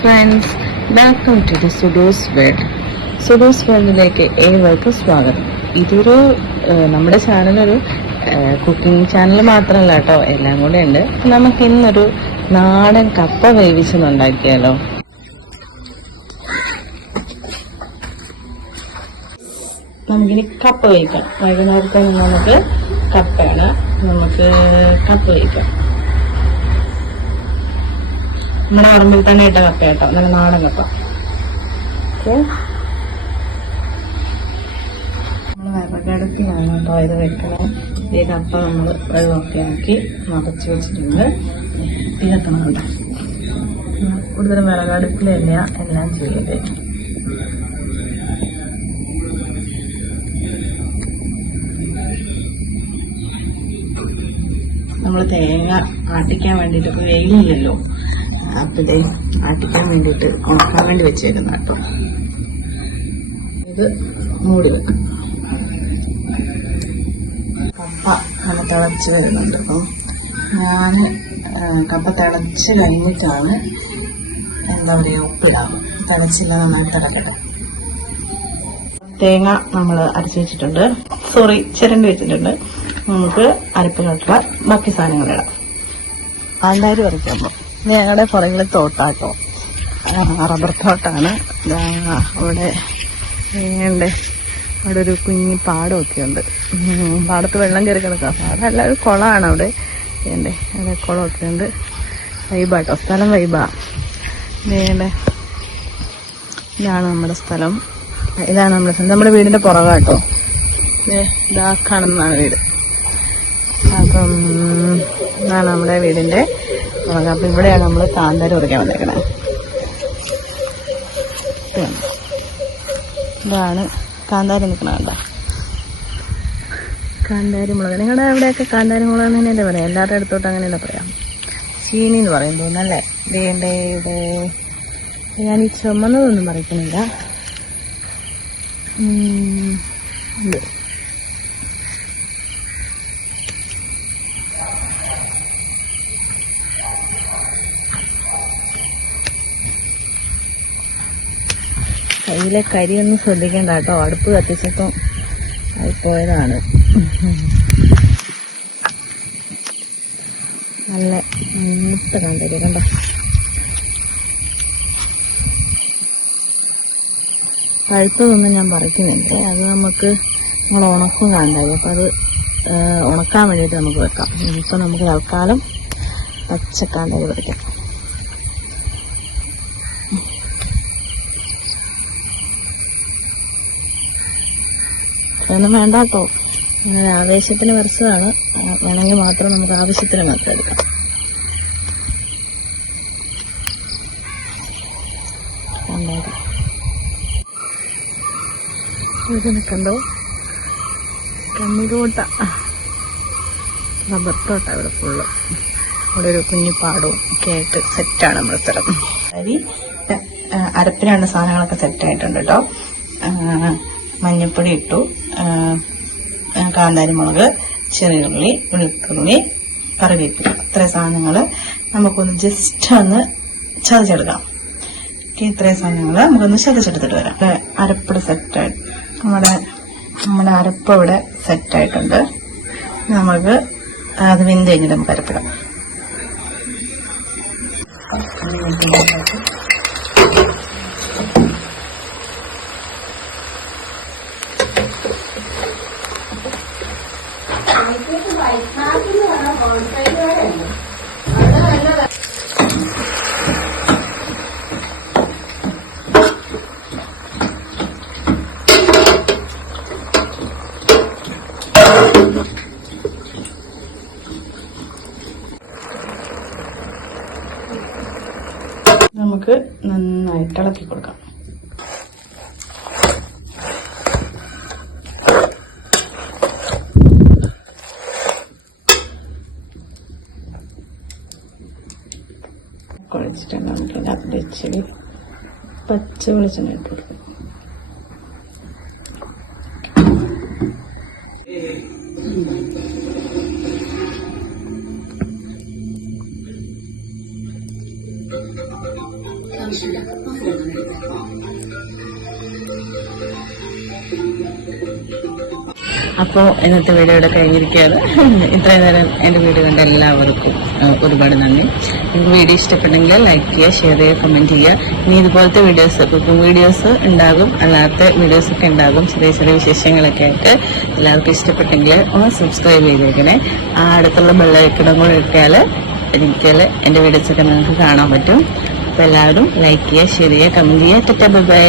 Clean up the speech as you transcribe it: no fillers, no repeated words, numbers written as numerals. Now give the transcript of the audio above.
Friends, welcome to the Sudos world. Sudos വേൾഡിലേക്ക് ഏവർക്കും സ്വാഗതം. ഇതൊരു നമ്മുടെ ചാനലൊരു കുക്കിംഗ് ചാനൽ മാത്രമല്ല കേട്ടോ, എല്ലാം കൂടെ ഉണ്ട്. നമുക്ക് ഇന്നൊരു നാടൻ കപ്പ വേവിച്ചെന്നുണ്ടാക്കിയാലോ? നമുക്കിനി കപ്പ വേവിക്കാം. വൈകുന്നേരത്തെ നമുക്ക് കപ്പയാണ്, നമുക്ക് കപ്പ വേവിക്കാം. നമ്മുടെ പറമ്പിൽ തന്നെ ഇട്ട കപ്പ കേട്ടോ, നല്ല നാടൻ കപ്പ. നമ്മൾ വിറകടുപ്പിലാണ് കേട്ടോ ഇത് വെക്കണം. ഈ കപ്പ നമ്മൾ വെള്ളമൊക്കെ ആക്കി നിറച്ച് വെച്ചിട്ടുണ്ട്. ഇതൊക്കെ നമ്മുടെ കൂടുതലും വിറകടുപ്പിലല്ല എല്ലാം ചെയ്യത്. നമ്മൾ തേങ്ങ ആട്ടിക്കാൻ വേണ്ടിയിട്ട് ഇപ്പോൾ വെയിലില്ലല്ലോ, അപ്പതേ ആട്ടിക്കാൻ വേണ്ടിയിട്ട് ഉണക്കാൻ വേണ്ടി വെച്ചേക്കുന്ന കേട്ടോ. ഇത് മൂടി വെക്കാം. കപ്പ നല്ല തിളച്ച് വരുന്നുണ്ട്. അപ്പം ഞാൻ കപ്പ തിളച്ച് കഴിഞ്ഞിട്ടാണ് എന്താ പറയുക ഉപ്പിടാം. തിളച്ചില്ല, നന്നായിട്ട് തിളക്കട്ടെ. തേങ്ങ നമ്മൾ അരച്ച് വെച്ചിട്ടുണ്ട്, ചിരണ്ടി വെച്ചിട്ടുണ്ട്. നമുക്ക് അരപ്പിലോട്ടുള്ള ബാക്കി സാധനങ്ങളിടാം. കാന്താരി പറിക്കുമ്പോൾ ഞങ്ങളുടെ പുറകിലെ തോട്ടാട്ടോ, റബ്ബർ തോട്ടാണ്. അവിടെ അവിടെ ഒരു കുഞ്ഞി പാടമൊക്കെ ഉണ്ട്. പാടത്ത് വെള്ളം കയറി കിടക്കാം. പാടമല്ല, ഒരു കുളമാണ് അവിടെ. അവിടെ കുളമൊക്കെ ഉണ്ട്. വൈബാട്ടോ, സ്ഥലം വൈബാ. ഇതാണ് നമ്മുടെ സ്ഥലം. ഇതാണ് നമ്മുടെ വീടിന്റെ പുറകാട്ടോ. ഇതാ കാണുന്നതാണ് വീട്. അപ്പം ഇതാണ് നമ്മുടെ വീടിന്റെ പുറകെ. അപ്പം ഇവിടെയാണ് നമ്മൾ കാന്താരി ഉറക്കാൻ വന്നേക്കണേ. ഇതാണ് കാന്താരി നിൽക്കണ കണ്ട, കാന്താരി മുളക്. നിങ്ങളുടെ അവിടെയൊക്കെ കാന്താരി മുളക് എന്ന് തന്നെയല്ലേ പറയാം, എല്ലാവരുടെ അടുത്തോട്ട് അങ്ങനെയല്ലേ പറയാം. ചീനി എന്ന് പറയും തോന്നല്ലേ. ഇവിടെ ഞാൻ ഈ ചുമന്നതൊന്നും പറിക്കുന്നില്ല. ഇത് കയ്യിലെ കരിയൊന്നും ശ്രദ്ധിക്കേണ്ട കേട്ടോ, അടുപ്പ് കത്തിച്ചപ്പം ആയിപ്പോയതാണ്. നല്ല മൂത്ത കാന്താരി കണ്ടോ. പഴുത്തതൊന്നും ഞാൻ പറിക്കുന്നുണ്ട്, അത് നമുക്ക് നമ്മൾ ഉണക്കും കാന്താരി. അപ്പം അത് ഉണക്കാൻ വേണ്ടിയിട്ട് നമുക്ക് വെക്കാം. ഇപ്പം നമുക്ക് തൽക്കാലം പച്ചക്കാന്താരി പറിക്കാം. അതൊന്നും വേണ്ട കേട്ടോ, അങ്ങനെ ആവേശത്തിന് വരച്ചതാണ്. വേണമെങ്കിൽ മാത്രം നമുക്ക് ആവശ്യത്തിന് മാത്രം എടുക്കാം. കാന്താരി ഇതിനെ കണ്ടോ, കണ്ണിലോട്ട റബ്ബർ തോട്ട ഇവിടെ ഫുള്ള്. അവിടെ ഒരു കുഞ്ഞു പാടവും ഒക്കെ ആയിട്ട് സെറ്റാണ് നമ്മുടെ സ്ഥലം. അരി അരപ്പിലാണ് സാധനങ്ങളൊക്കെ സെറ്റായിട്ടുണ്ട് കേട്ടോ. മഞ്ഞൾപ്പൊടി ഇട്ടു, കാന്താരി മുളക്, ചെറിയുള്ളി, വെളുത്തുള്ളി, കറിവേപ്പില, ഇത്രയും സാധനങ്ങൾ നമുക്കൊന്ന് ജസ്റ്റ് ഒന്ന് ചതച്ചെടുക്കാം. ഇത്രയും സാധനങ്ങൾ നമുക്കൊന്ന് ചതച്ചെടുത്തിട്ട് വരാം. അരപ്പിടെ സെറ്റായി നമ്മുടെ അരപ്പ് ഇവിടെ സെറ്റായിട്ടുണ്ട്. നമുക്ക് അത് വെന്ത് കഴിഞ്ഞിട്ട് നമുക്ക് അരപ്പിടാം. നമുക്ക് നന്നായിട്ട് ഇളക്കി കൊടുക്കാം. കുഴച്ചിട്ട് നമുക്ക് അതിൽ ഇച്ചിരി പച്ച വെളിച്ചെണ്ണ ഇട്ട് കൊടുക്കും. അപ്പോൾ ഇന്നത്തെ വീഡിയോ ഇവിടെ കഴിഞ്ഞിരിക്കുകയാണ്. ഇത്രയും നേരം എൻ്റെ വീഡിയോ കണ്ട എല്ലാവർക്കും ഒരുപാട് നന്ദി. നിങ്ങൾക്ക് വീഡിയോ ഇഷ്ടപ്പെട്ടെങ്കിൽ ലൈക്ക് ചെയ്യുക, ഷെയർ ചെയ്യുക, കമൻറ്റ് ചെയ്യുക. ഇനി ഇതുപോലത്തെ വീഡിയോസ്, കുക്കിംഗ് വീഡിയോസ് ഉണ്ടാകും, അല്ലാത്ത വീഡിയോസൊക്കെ ഉണ്ടാകും, ചെറിയ ചെറിയ വിശേഷങ്ങളൊക്കെ ആയിട്ട്. എല്ലാവർക്കും ഇഷ്ടപ്പെട്ടെങ്കിൽ ഒന്ന് സബ്സ്ക്രൈബ് ചെയ്തേക്കണേ. ആ അടുത്തുള്ള ബെല്ലൈക്കണും കൂടെ ഇട്ടാൽ എൻ്റെ വീഡിയോസൊക്കെ നിങ്ങൾക്ക് കാണാൻ പറ്റും. അപ്പോൾ എല്ലാവരും ലൈക്ക് ചെയ്യുക, ഷെയർ ചെയ്യുക, കമൻറ്റ് ചെയ്യുക. Bye bye.